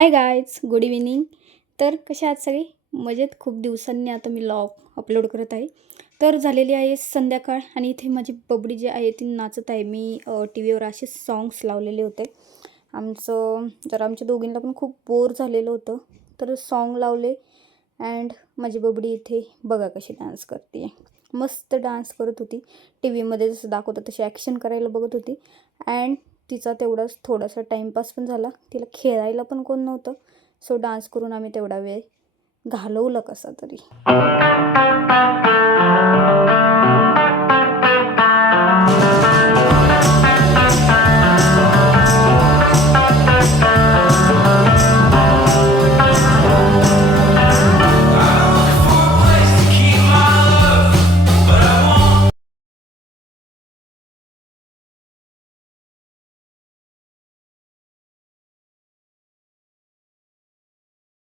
Hi guys good evening तर कशा आहात सगळे? मजेत? खूप दिवसांनी आता मी लॉग अपलोड करत आहे. तर झालेली आहे संध्याकाळ आणि इथे माझी बबडी जी आहे ती नाचत आहे. मी टी व्हीवर असे सॉंग्स लावलेले होते. आमचं जर आमच्या दोघींना पण खूप बोर झालेलं होतं तर सॉन्ग लावले. अँड माझी बबडी इथे बघा कशी डान्स करते मस्त डान्स करत होती. टी व्हीमध्ये जसं दाखवतं तशी ॲक्शन करायला बघत होती. अँड तिचा तेवढाच थोडासा टाईमपास पण झाला. तिला खेळायला पण कोण नव्हतं. सो डान्स करून आम्ही तेवढा वेळ घालवलं कसा तरी.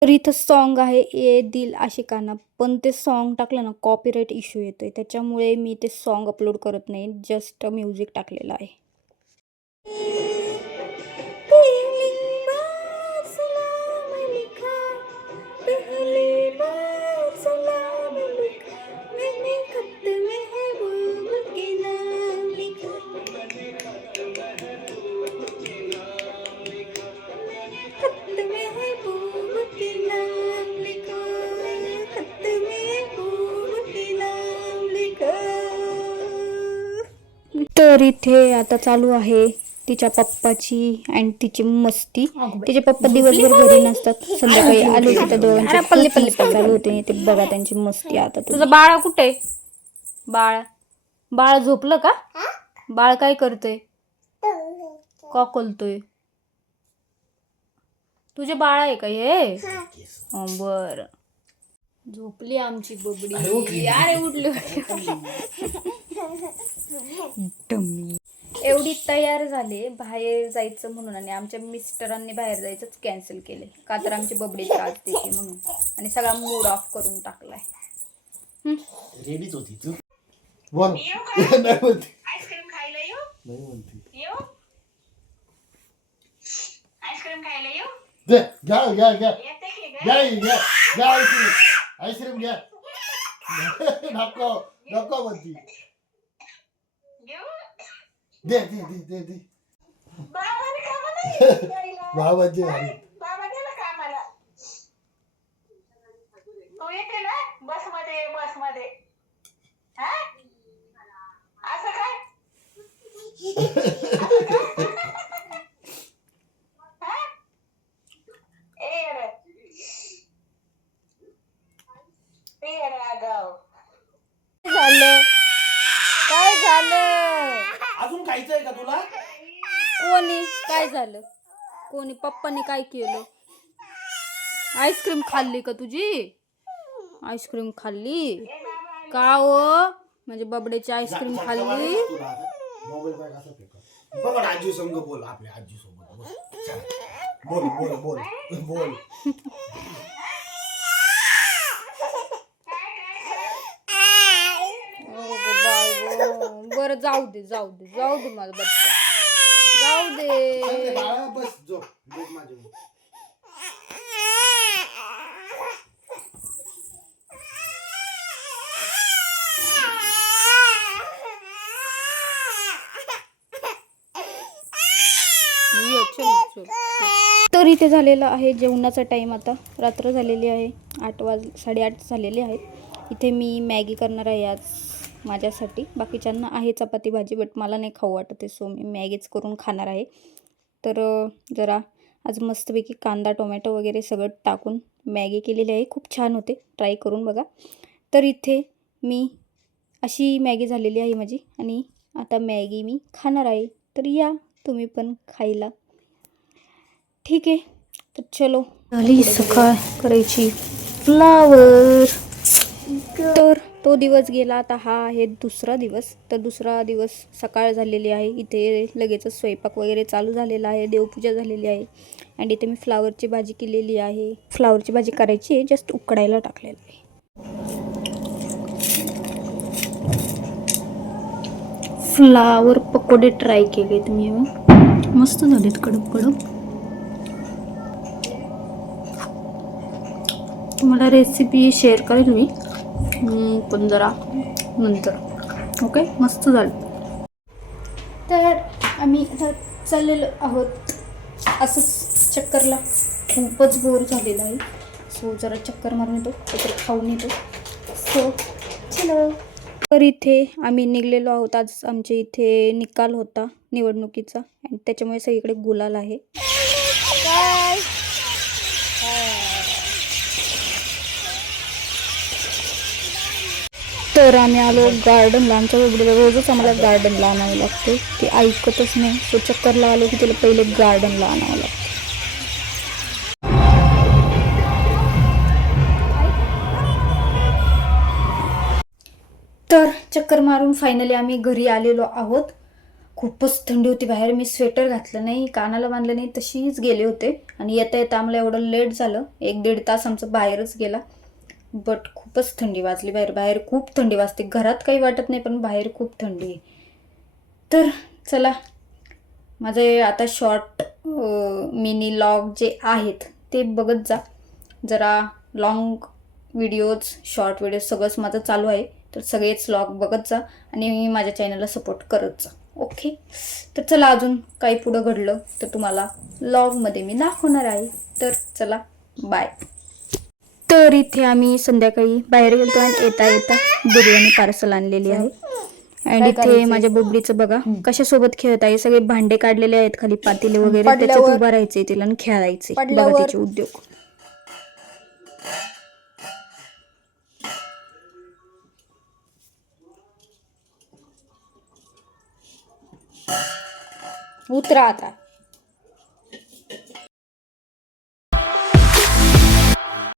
तर इथं सॉन्ग आहे ए दिल आशिकांना. पण ते सॉन्ग टाकलं ना कॉपीराईट इश्यू येतोय. त्याच्यामुळे मी ते सॉन्ग अपलोड करत नाही. जस्ट म्युझिक टाकलेलं आहे. तर इथे आता चालू आहे तिच्या पप्पाची आणि तिची मस्ती. तिचे पप्पा दिवसभर घरी नसतात. संध्याकाळी आले त्या दोघांची. पल्ले पल्ले चालू होते. ते बघा त्यांची मस्ती आता तुझं बाळ कुठे? बाळ. बाळ झोपलं का? बाळ काय करतोय? का कोलतोय तुझे बाळ आहे का हे? बर. झोपली आमची बबडी. अरे उठली. डम्मी एवढी तयार झाले बाहेर जायचं म्हणून आणि आमच्या मिस्टरांनी बाहेर जायचंच कॅन्सल केले का तर आमची बबडी त्रास देते म्हणून. आणि सगळा मूड ऑफ करून टाकलाय. रेडीच होती तू. बोल. नाही म्हणते. आईस्क्रीम खायला येऊ? नाही म्हणते. येऊ? आईस्क्रीम खायला येऊ? दे घ्या घ्या घ्या. घ्या घ्या घ्या आईस्क्रीम. आईस्क्रीम घ्या. नको नको म्हणती. दे दे दे दे दे बाबाने कामा नाही गाडीला. बाबाजी आली बाबा गेला कामाला तू येते ना बसमध्ये बसमध्ये हा असं काय हा? ए येडं. ए येडं आगाऊ. झालं काय झालं खायचंय का तुला? कोणी? काय झालं? कोणी? पप्पानी काय केलं? आईस्क्रीम खाल्ली का तुझी? आईस्क्रीम खाल्ली? का हो? म्हणजे बबड्याची आईस्क्रीम खाल्ली? मोबाईल बॅग असा फेका बघ ना, आजी संग बोल आपल्या आजी सोबत. बोल. बोल बोल. बोल बोल अगं बाई गं. बरं जाऊ दे जाऊ दे जाऊ दे माझा बच्चा जाऊ दे. बाळा, बस झोप झोप माझ्या ये, चल, चल, चल. तर इथे झालेला आहे जेवणाचा टाईम आता. रात्र झालेली आहे. आठ वाज साडेआठ झालेले आहेत. इथे मी मॅगी करणार आहे आज. माझ्यासाठी. बाकीच्यांना आहे चपाती भाजी बट मला नाही खाऊ वाटत आहे सो मी मॅगीच करून खाणार आहे. तर जरा आज मस्तपैकी कांदा टोमॅटो वगैरे सगळं टाकून मॅगी केलेली आहे. खूप छान होते. ट्राय करून बघा. तर इथे मी अशी मॅगी झालेली आहे माझी आणि आता मॅगी मी खाणार आहे. तर या तुम्ही पण खायला. ठीक आहे. तर चलो. झाली सकाळ. करायची फ्लावर. तर तो दिवस गेला आता हा आहे दुसरा दिवस. तर दुसरा दिवस सकाळ झालेली आहे. इथे लगेच स्वयंपाक वगैरे चालू झालेला आहे. देवपूजा झालेली आहे. आणि इथे मी फ्लावरची भाजी केलेली आहे. फ्लावरची भाजी करायची आहे. जस्ट उकडायला टाकलेलं आहे. फ्लावर पकोडे ट्राय केले तुम्ही हो. मस्त झालेत कडक कडक. तुम्हाला रेसिपी शेअर करेल मी. पण जरा नंतर. ओके मस्त झालं. तर आम्ही आता चाललेलो आहोत. असंच चक्करला खूपच बोर झालेला आहे. सो जरा चक्कर मारून येतो काहीतरी खाऊन येतो. सो चलो. तर इथे आम्ही निघलेलो आहोत. आज आमच्या इथे निकाल होता निवडणुकीचा. आणि त्याच्यामुळे सगळीकडे गुलाल आहे. तर आम्ही आलो गार्डनला. आमच्या बबडीला रोजच आम्हाला गार्डनला आणावं लागते. ती ऐकतच नाही. तो चक्करला आलो की तिला पहिले गार्डनला आणावं लागतं. तर चक्कर मारून फायनली आम्ही घरी आलेलो आहोत. खूपच थंडी होती बाहेर. मी स्वेटर घातलं नाही कानाला बांधलं नाही तशीच गेले होते. आणि येता येता आम्हाला एवढं लेट झालं. एक दीड तास आमचं बाहेरच गेला. बट खूपच थंडी वाजली. बाहेर बाहेर खूप थंडी वाजते. घरात काही वाटत नाही पण बाहेर खूप थंडी आहे. तर चला माझे आता शॉर्ट मिनी लॉग जे आहेत ते बघत जा. जरा लॉंग व्हिडिओज शॉर्ट व्हिडिओज सगळंच माझं चालू आहे. तर सगळेच लॉग बघत जा आणि माझ्या चॅनलला सपोर्ट करत जा. ओके तर चला अजून काही पुढं घडलं तर तुम्हाला लॉगमध्ये मी दाखवणार आहे. तर चला बाय तर इथे आम्ही संध्याकाळी बाहेर गेलतो आणि येता येता बिर्याणी पार्सल आणलेली आहे. आणि इथे माझ्या बोबडीचं बघा कशासोबत खेळत आहे. सगळे भांडे काढलेले आहेत खाली पातेले वगैरे. त्याच्यात उभा राहायचे तिला आणि खेळायचे बघा उद्योग. उतरा आता.